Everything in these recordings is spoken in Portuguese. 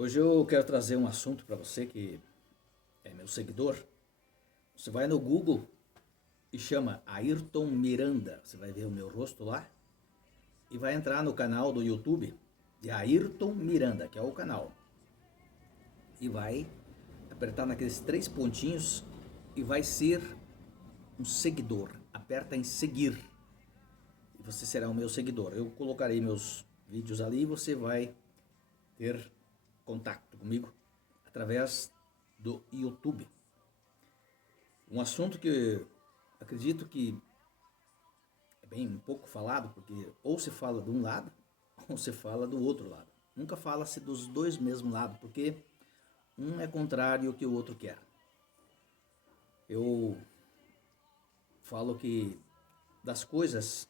Hoje eu quero trazer um assunto para você que é meu seguidor. Você vai no Google e chama Ayrton Miranda. Você vai ver o meu rosto lá e vai entrar no canal do YouTube de Ayrton Miranda, que é o canal. E vai apertar naqueles três pontinhos e vai ser um seguidor. Aperta em seguir e você será o meu seguidor. Eu colocarei meus vídeos ali e você vai ter contato comigo através do YouTube. Um assunto que acredito que é bem um pouco falado, porque ou se fala de um lado ou se fala do outro lado. Nunca fala-se dos dois mesmos lados, porque um é contrário ao que o outro quer. Eu falo que das coisas,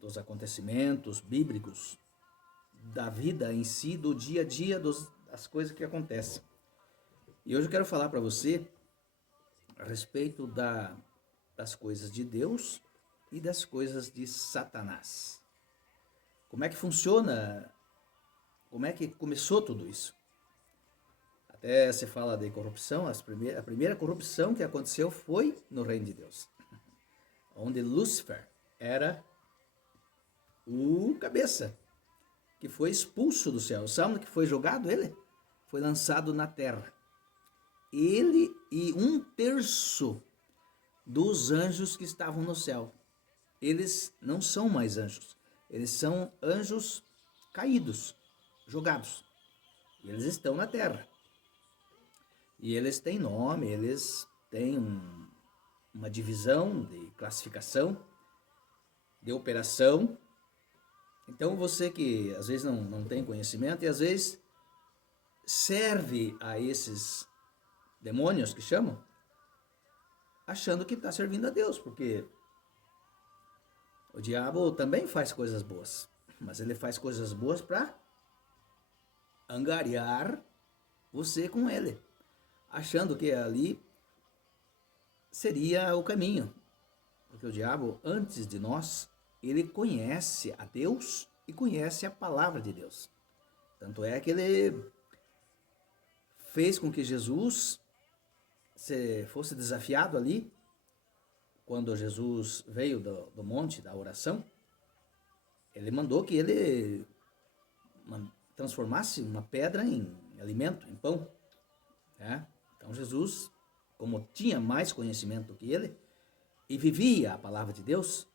dos acontecimentos bíblicos, da vida em si, do dia a dia, das coisas que acontecem. E hoje eu quero falar para você a respeito das coisas de Deus e das coisas de Satanás. Como é que funciona? Como é que começou tudo isso? Até se fala de corrupção, a primeira corrupção que aconteceu foi no reino de Deus, onde Lúcifer era o cabeça, que foi expulso do céu. Sabe que foi jogado ele? Foi lançado na terra. Ele e um terço dos anjos que estavam no céu. Eles não são mais anjos. Eles são anjos caídos, jogados. E eles estão na terra. E eles têm nome, eles têm uma divisão de classificação, de operação. Então você que às vezes não tem conhecimento e às vezes serve a esses demônios que chamam, achando que está servindo a Deus, porque o diabo também faz coisas boas, mas ele faz coisas boas para angariar você com ele, achando que ali seria o caminho. Porque o diabo, antes de nós, ele conhece a Deus e conhece a palavra de Deus. Tanto é que ele fez com que Jesus fosse desafiado ali, quando Jesus veio do monte da oração. Ele mandou que ele transformasse uma pedra em alimento, em pão. Né? Então Jesus, como tinha mais conhecimento que ele e vivia a palavra de Deus,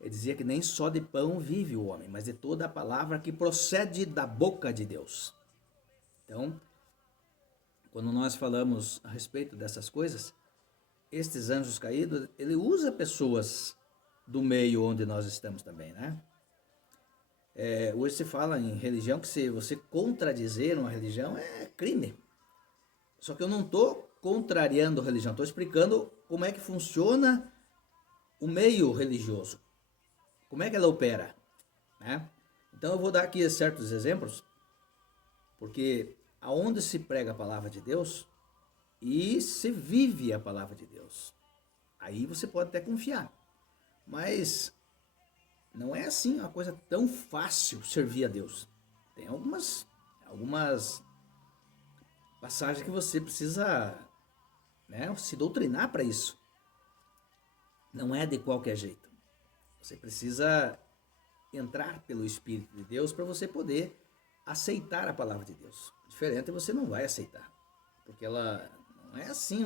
ele dizia que nem só de pão vive o homem, mas de toda a palavra que procede da boca de Deus. Então, quando nós falamos a respeito dessas coisas, estes anjos caídos, ele usa pessoas do meio onde nós estamos também, né? Hoje se fala em religião que se você contradizer uma religião é crime. Só que eu não estou contrariando a religião, estou explicando como é que funciona o meio religioso, como é que ela opera, né? Então eu vou dar aqui certos exemplos, porque aonde se prega a palavra de Deus e se vive a palavra de Deus, aí você pode até confiar, mas não é assim uma coisa tão fácil servir a Deus. Tem algumas passagens que você precisa, né, se doutrinar para isso. Não é de qualquer jeito. Você precisa entrar pelo Espírito de Deus para você poder aceitar a palavra de Deus. Diferente você não vai aceitar, porque ela não é assim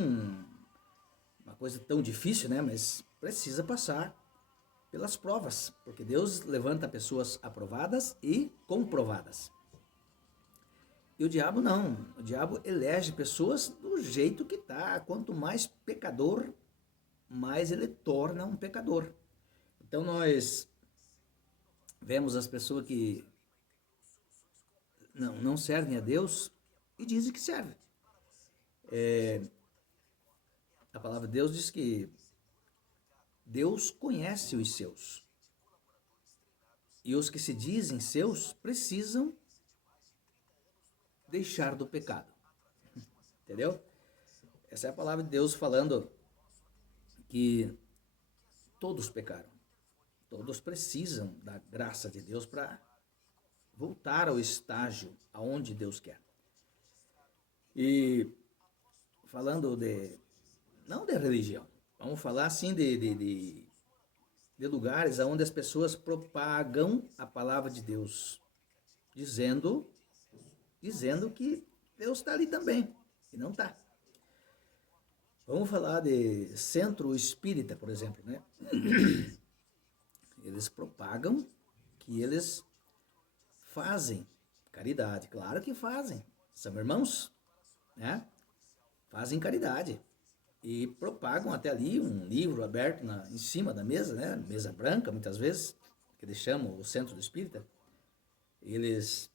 uma coisa tão difícil, né? Mas precisa passar pelas provas, porque Deus levanta pessoas aprovadas e comprovadas. E o diabo não. O diabo elege pessoas do jeito que tá. Quanto mais pecador, mais ele torna um pecador. Então nós vemos as pessoas que não servem a Deus e dizem que servem. A palavra de Deus diz que Deus conhece os seus. E os que se dizem seus precisam deixar do pecado. Entendeu? Essa é a palavra de Deus falando que todos pecaram. Todos precisam da graça de Deus para voltar ao estágio aonde Deus quer. E falando não de religião, vamos falar assim de lugares onde as pessoas propagam a palavra de Deus, dizendo que Deus está ali também, e não está. Vamos falar de centro espírita, por exemplo, né? Eles propagam que eles fazem caridade, claro que fazem, são irmãos, né? Fazem caridade e propagam até ali um livro aberto em cima da mesa, né? Mesa branca, muitas vezes, que eles chamam o centro do espírita. Eles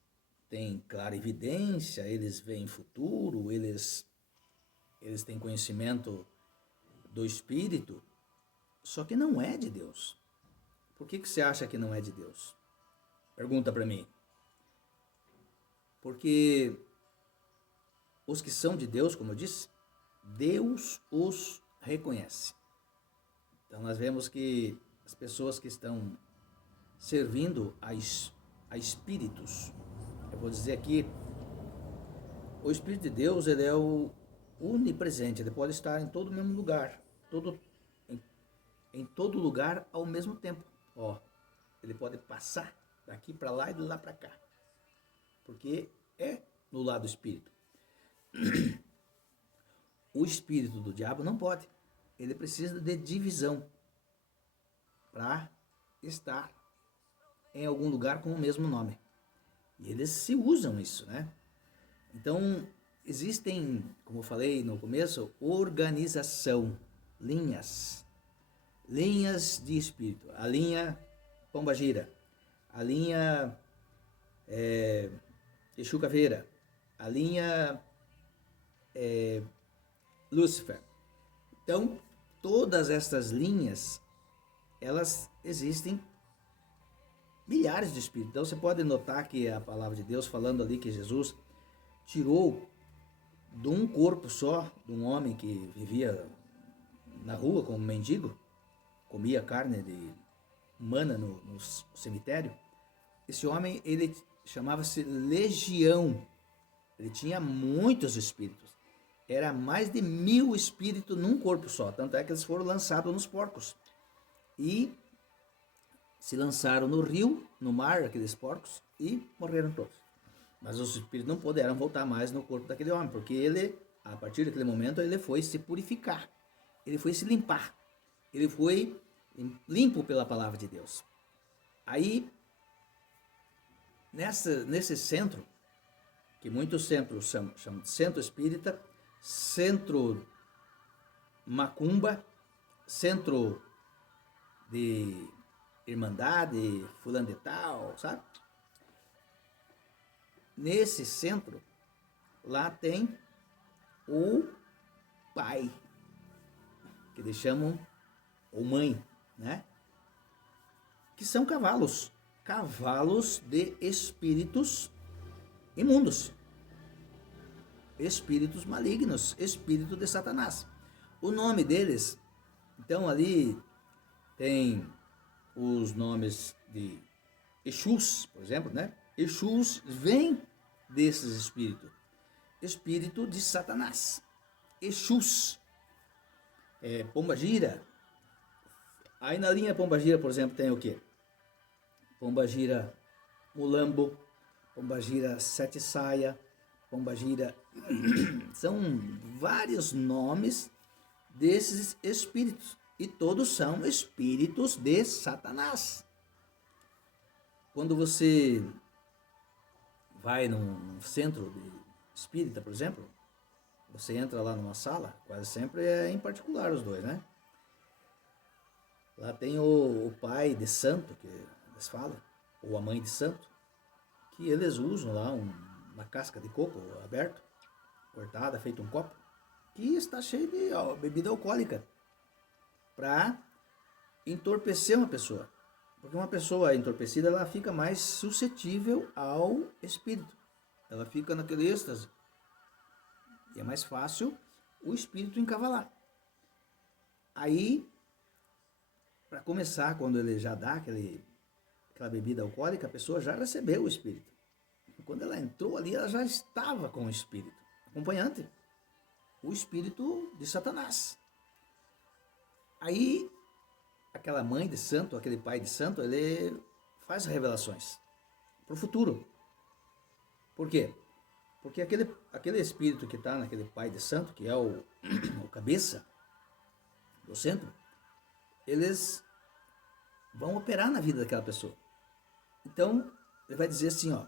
têm clarividência, eles veem futuro, eles têm conhecimento do espírito, só que não é de Deus. Por que você acha que não é de Deus? Pergunta para mim. Porque os que são de Deus, como eu disse, Deus os reconhece. Então nós vemos que as pessoas que estão servindo a espíritos, eu vou dizer aqui, o Espírito de Deus, ele é o onipresente, ele pode estar em todo o mesmo lugar, em todo lugar ao mesmo tempo. Ó, ele pode passar daqui para lá e de lá para cá, porque é no lado do espírito. O espírito do diabo não pode, ele precisa de divisão para estar em algum lugar com o mesmo nome. E eles se usam isso, né? Então, existem, como eu falei no começo, organização, linhas de espírito. A linha Pombagira, a linha Exu Caveira, a linha Lúcifer. Então, todas estas linhas, elas existem milhares de espíritos. Então, você pode notar que a palavra de Deus, falando ali que Jesus tirou de um corpo só, de um homem que vivia na rua como mendigo, comia carne humana no cemitério. Esse homem, ele chamava-se Legião. Ele tinha muitos espíritos. Era mais de 1000 espíritos num corpo só. Tanto é que eles foram lançados nos porcos. E se lançaram no rio, no mar, aqueles porcos, e morreram todos. Mas os espíritos não puderam voltar mais no corpo daquele homem, porque ele, a partir daquele momento, ele foi se purificar. Ele foi se limpar. Ele foi limpo pela palavra de Deus. Aí, nesse centro, que muitos centros chamam de centro espírita, centro macumba, centro de irmandade, fulano de tal, sabe? Nesse centro, lá tem o pai, que eles chamam, ou mãe, né? Que são cavalos de espíritos imundos, espíritos malignos, espírito de Satanás. O nome deles, então ali tem os nomes de Exus, por exemplo, né? Exus vem desses espíritos. Espírito de Satanás. Exus. Pombagira. Aí na linha Pombagira, por exemplo, tem o quê? Pombagira Mulambo, Pombagira Sete Saia, Pombagira... São vários nomes desses espíritos. E todos são espíritos de Satanás. Quando você vai num centro espírita, por exemplo, você entra lá numa sala, quase sempre é em particular os dois, né? Lá tem o pai de santo, que eles falam, ou a mãe de santo, que eles usam lá uma casca de coco aberta, cortada, feito um copo, que está cheio de bebida alcoólica, para entorpecer uma pessoa. Porque uma pessoa entorpecida, ela fica mais suscetível ao espírito. Ela fica naquele êxtase. E é mais fácil o espírito encavalar. Aí, para começar, quando ele já dá aquela bebida alcoólica, a pessoa já recebeu o espírito. quando ela entrou ali, ela já estava com o espírito acompanhante, o espírito de Satanás. Aí, aquela mãe de santo, aquele pai de santo, ele faz revelações para o futuro. Por quê? Porque aquele espírito que está naquele pai de santo, que é o cabeça do centro, eles vão operar na vida daquela pessoa. Então, ele vai dizer assim, ó,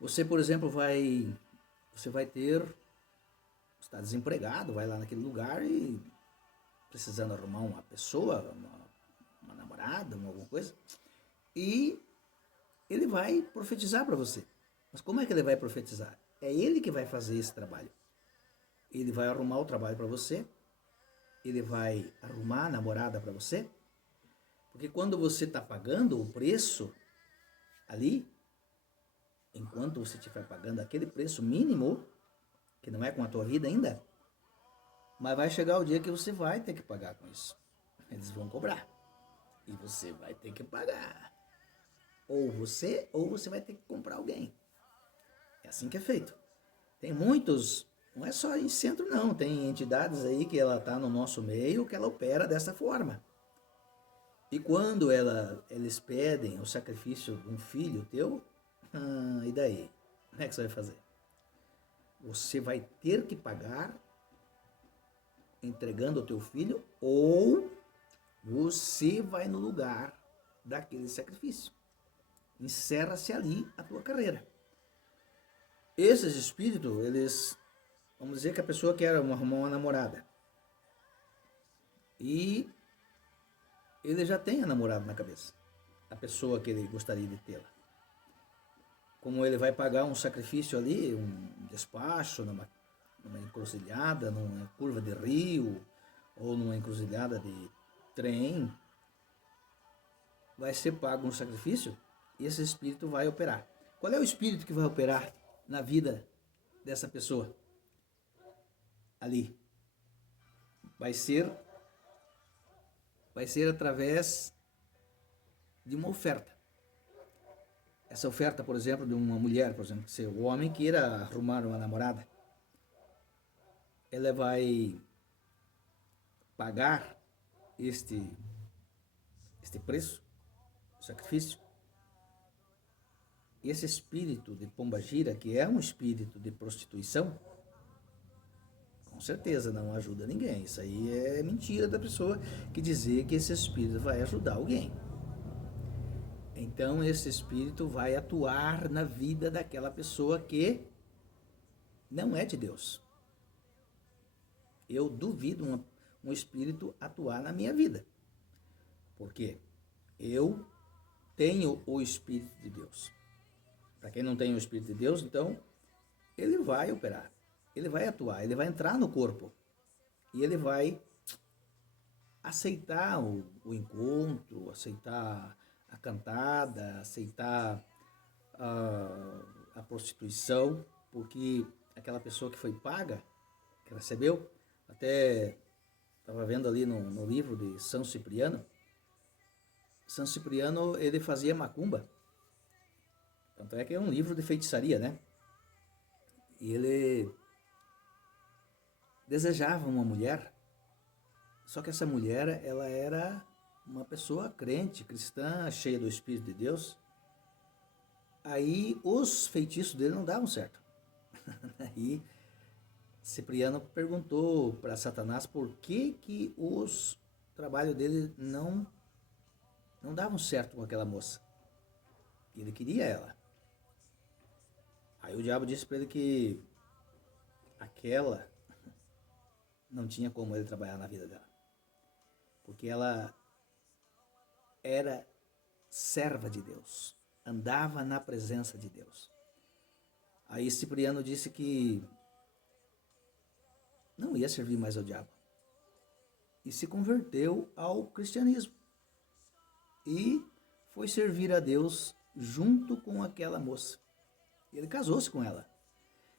você, por exemplo, você está desempregado, vai lá naquele lugar e precisando arrumar uma pessoa, uma namorada, alguma coisa, e ele vai profetizar para você. Mas como é que ele vai profetizar? É ele que vai fazer esse trabalho. Ele vai arrumar o trabalho para você, ele vai arrumar a namorada para você, porque quando você está pagando o preço ali, enquanto você estiver pagando aquele preço mínimo, que não é com a tua vida ainda, mas vai chegar o dia que você vai ter que pagar com isso. Eles vão cobrar. E você vai ter que pagar. Ou você vai ter que comprar alguém. É assim que é feito. Tem muitos, não é só em centro não, tem entidades aí que ela está no nosso meio, que ela opera dessa forma. E quando eles pedem o sacrifício de um filho teu, e daí? Como é que você vai fazer? Você vai ter que pagar entregando o teu filho, ou você vai no lugar daquele sacrifício. Encerra-se ali a tua carreira. Esses espíritos, eles, vamos dizer que a pessoa quer arrumar uma namorada. E ele já tem a namorada na cabeça, a pessoa que ele gostaria de tê-la. Como ele vai pagar um sacrifício ali, um despacho, numa encruzilhada, numa curva de rio, ou numa encruzilhada de trem, vai ser pago um sacrifício e esse espírito vai operar. Qual é o espírito que vai operar na vida dessa pessoa? Ali. Vai ser através de uma oferta. Essa oferta, por exemplo, de uma mulher, por exemplo, se o homem queira arrumar uma namorada, ela vai pagar este preço, o sacrifício. E esse espírito de pombagira, que é um espírito de prostituição, com certeza não ajuda ninguém. Isso aí é mentira da pessoa que dizer que esse espírito vai ajudar alguém. Então esse espírito vai atuar na vida daquela pessoa que não é de Deus. Eu duvido um espírito atuar na minha vida. Porque eu tenho o Espírito de Deus. Para quem não tem o Espírito de Deus, então, ele vai operar, ele vai atuar, ele vai entrar no corpo e ele vai aceitar o encontro, aceitar a cantada, aceitar a prostituição, porque aquela pessoa que foi paga, que recebeu, até estava vendo ali no livro de São Cipriano, ele fazia macumba. Tanto é que é um livro de feitiçaria, né? E ele desejava uma mulher, só que essa mulher, ela era uma pessoa crente, cristã, cheia do Espírito de Deus. Aí os feitiços dele não davam certo. Aí Cipriano perguntou para Satanás por que os trabalhos dele não davam certo com aquela moça. Ele queria ela. Aí o diabo disse para ele que aquela não tinha como ele trabalhar na vida dela. Porque ela era serva de Deus, andava na presença de Deus. Aí Cipriano disse que não ia servir mais ao diabo. E se converteu ao cristianismo. E foi servir a Deus junto com aquela moça. E ele casou-se com ela.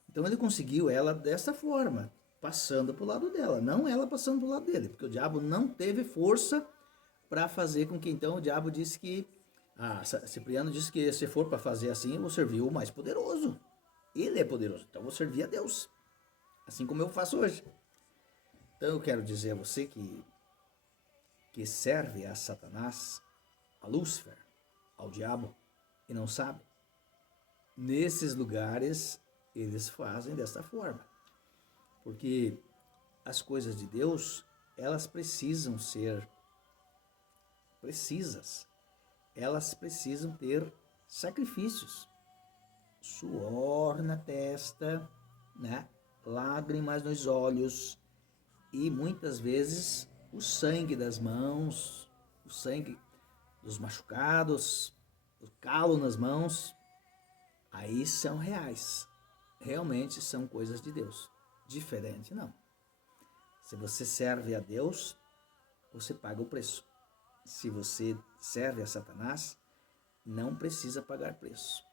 Então ele conseguiu ela dessa forma, passando para o lado dela, não ela passando para o lado dele, porque o diabo não teve força para fazer com que então o diabo disse que Cipriano disse que se for para fazer assim, eu vou servir o mais poderoso. Ele é poderoso, então eu vou servir a Deus. Assim como eu faço hoje. Então eu quero dizer a você que serve a Satanás, a Lúcifer, ao diabo, e não sabe. Nesses lugares, eles fazem desta forma. Porque as coisas de Deus, elas precisam ser precisas. Elas precisam ter sacrifícios. Suor na testa, né? Lágrimas nos olhos e muitas vezes o sangue das mãos, o sangue dos machucados, o calo nas mãos, aí são reais. Realmente são coisas de Deus. Diferente não. Se você serve a Deus, você paga o preço. Se você serve a Satanás, não precisa pagar preço.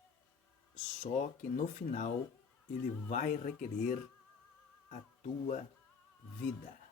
Só que no final ele vai requerer a tua vida.